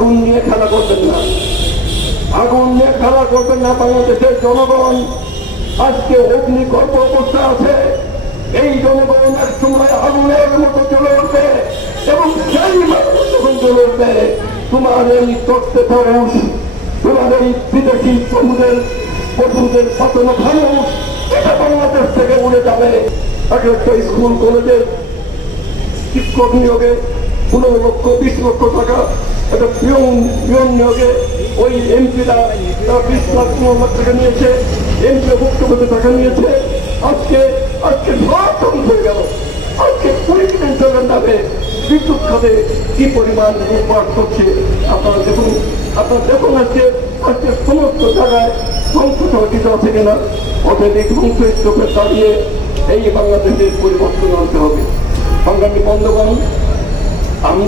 আগুন নিয়ে খেলা করবেন না, আগুন নিয়ে খেলা করবেন না। বাংলাদেশের জনগণ আজকে অগ্নিগর্ভ অবস্থা আছে। এই জনগণ এক সময় আগুনের মতো চলে উঠবে এবং সেই মানুষ যখন চলে উঠবে তোমার এই তত্ত্বে মানুষ, তোমার এই বিদেশি পশুদের পাতানো মানুষ, এটা বাংলাদেশ থেকে উড়ে যাবে। এক একটা স্কুল কলেজের শিক্ষক নিয়োগে 15 লক্ষ 20 লক্ষ টাকা, একটা পিয়ন নিয়োগে ওই এমপিরা 20 লাখ 15 লাখ টাকা নিয়েছে, এমপি ভুক্তভোগী টাকা নিয়েছে। আজকে সব ধ্বংস হয়ে গেল। আজকে 20 টাকার নামে বিদ্যুৎ খাতে কি পরিমাণ লুটপাট করছে আপনারা দেখুন। আজকে সমস্ত জায়গায় ধ্বংস সহযোগিত আছে কিনা। অতএব এই ধ্বংসের চোখে দাঁড়িয়ে এই বাংলাদেশের পরিবর্তন আনতে হবে। সংগ্রামী বন্ধুগণ, আমি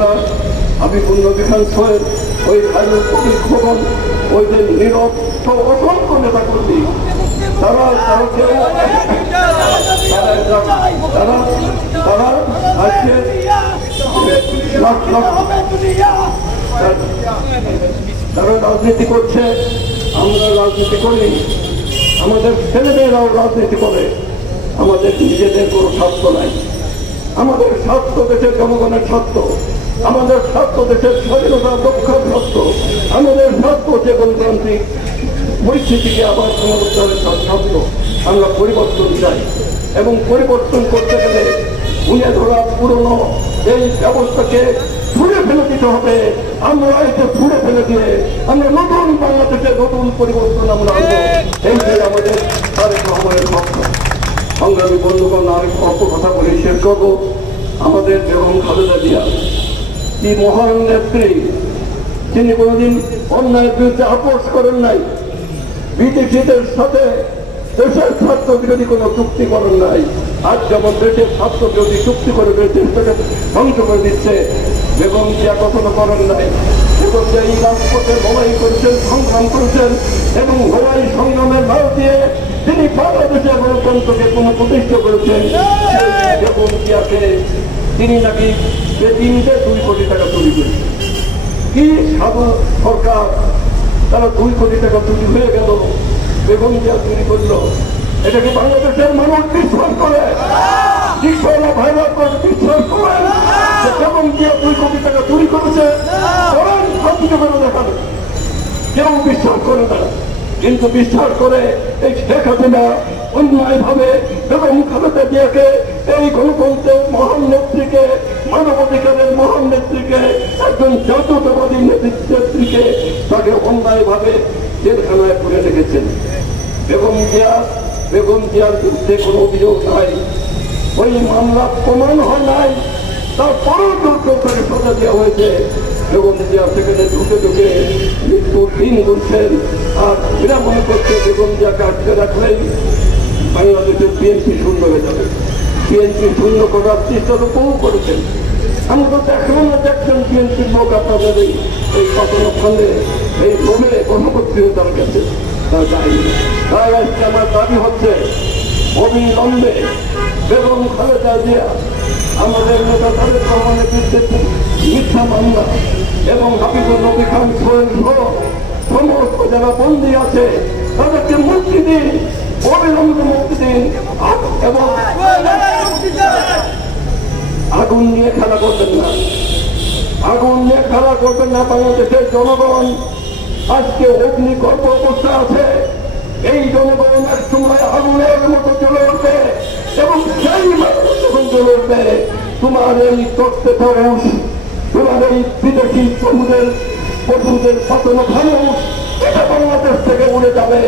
নবী খান সোহেল, ওই খায়রুল কবির খোকন, ওই যে নীরব সব অসংখ্য নেতা কর্মী, তারা আজকে তারা রাজনীতি করছে। আমরা রাজনীতি করি, আমাদের ছেলেমেয়েরাও রাজনীতি করে। আমাদের নিজেদের কোনো স্বার্থ নাই। আমাদের স্বার্থ দেশের জনগণের স্বার্থ, আমাদের স্বার্থ দেশের স্বাধীনতা রক্ষার স্বার্থ, আমাদের স্বার্থ যে গণতান্ত্রিক পরিস্থিতিকে আবার পুনরুদ্ধারের স্বার্থ। আমরা পরিবর্তন চাই এবং পরিবর্তন করতে গেলে উড়ে ধরা পুরনো এই ব্যবস্থাকে ছুঁড়ে ফেলে দিতে হবে। আমরা একে ছুঁড়ে ফেলে দিয়ে আমরা নতুন বাংলাদেশের নতুন পরিবর্তন আমরা আনবো। এই যে আমাদের তারেক রহমানের স্বপ্ন। সংগ্রামী বন্ধুগণ, আরেক অল্প কথা বলে শেষ করবো। আমাদের বেগম খালেদা জিয়া কি মহান নেত্রী, তিনি কোনোদিন অন্যায়ের বিরুদ্ধে আপোষ করেন নাই। বিদেশিদের সাথে দেশের স্বার্থ বিরোধী কোনো চুক্তি করেন নাই। আজ যেমন দেশের স্বার্থ বিরোধী চুক্তি করে দেশটাকে ধ্বংস করে দিচ্ছে, বেগম জিয়া কখনো করেন নাই। বেগম জিয়া এই রাজপথে লড়াই করেছেন, সংগ্রাম করেছেন এবং লড়াই সংগ্রামের ভাব দিয়ে তিনি বাংলাদেশের গণতন্ত্রকে পুনঃপ্রতিষ্ঠা করেছেন। বেগম জিয়াকে তিনি নাকি বেদিনকে 2 কোটি টাকা চুরি করেছেন। কি সাধু সরকার, তারা 2 কোটি টাকা চুরি হয়ে গেল, বেগম জিয়া চুরি করলো। এটাকে বাংলাদেশের মানুষ বিশ্বাস করে, ভাইরাস করে বিশ্বাস করেন যে বেগম জিয়া 2 কোটি টাকা চুরি করেছে। দেখান, কেউ বিশ্বাস করে না। কিন্তু বিশ্বাস করে এই শেখ হাসিনা অন্যায় ভাবে বেগম খালেদা জিয়াকে, এই গণতন্ত্রের মহান নেত্রীকে, মানবাধিকারের মহান নেত্রীকে, একজন জাতীয়তাবাদী নেত্রীকে তাকে অন্যায় ভাবে জেলখানায় পুরে রেখেছেন। বেগম জিয়ার বিরুদ্ধে কোনো অভিযোগ নাই, ওই মামলা প্রমাণ হয় নাই, তারপরেও তাকে সাজা দেওয়া হয়েছে। বেগম জিয়া সেখানে ঢুকে মৃত্যুর দিন গুনছেন আর এরা মনে করছে বেগম জিয়াকে আটকে রাখলেই বাংলাদেশের বিএনপি শূন্য হয়ে যাবে। বিএনপি শূন্য করার চেষ্টা তো বহু করেছেন। আমরা তো দেখলাম না, দেখছেন বিএনপির লোক আপনাদের এই পাতানো ফান্ডে এই লোভে গণপত্রিকতার কাছে তারা যায়নি। তাই আজকে আমার দাবি হচ্ছে অবিলম্বে বেগম খালেদা জিয়া, আমাদের নেতা তারেক রহমানের বিরুদ্ধে মিথ্যা মামলা এবং হাফিজুর নবী খান সোহেল সহ সমস্ত যারা বন্দী আছে তাদেরকে মুক্তি দিন, অবিলম্বে মুক্তি দিন এবং আগুন নিয়ে খেলা করবেন না, আগুন নিয়ে খেলা করবেন না। বাংলাদেশের জনগণ আজকে অগ্নিগর্ভ অবস্থা আছে। এই জনগণ এক সময় আগুনের মতো চলে উঠবে এবং সেই মানুষ যখন চলে উঠবে তোমার এই তত্ত্বে মানুষ, তোমার এই বিদেশি পশুদের পাতানো মানুষ, এটা বাংলাদেশ থেকে উড়ে যাবে।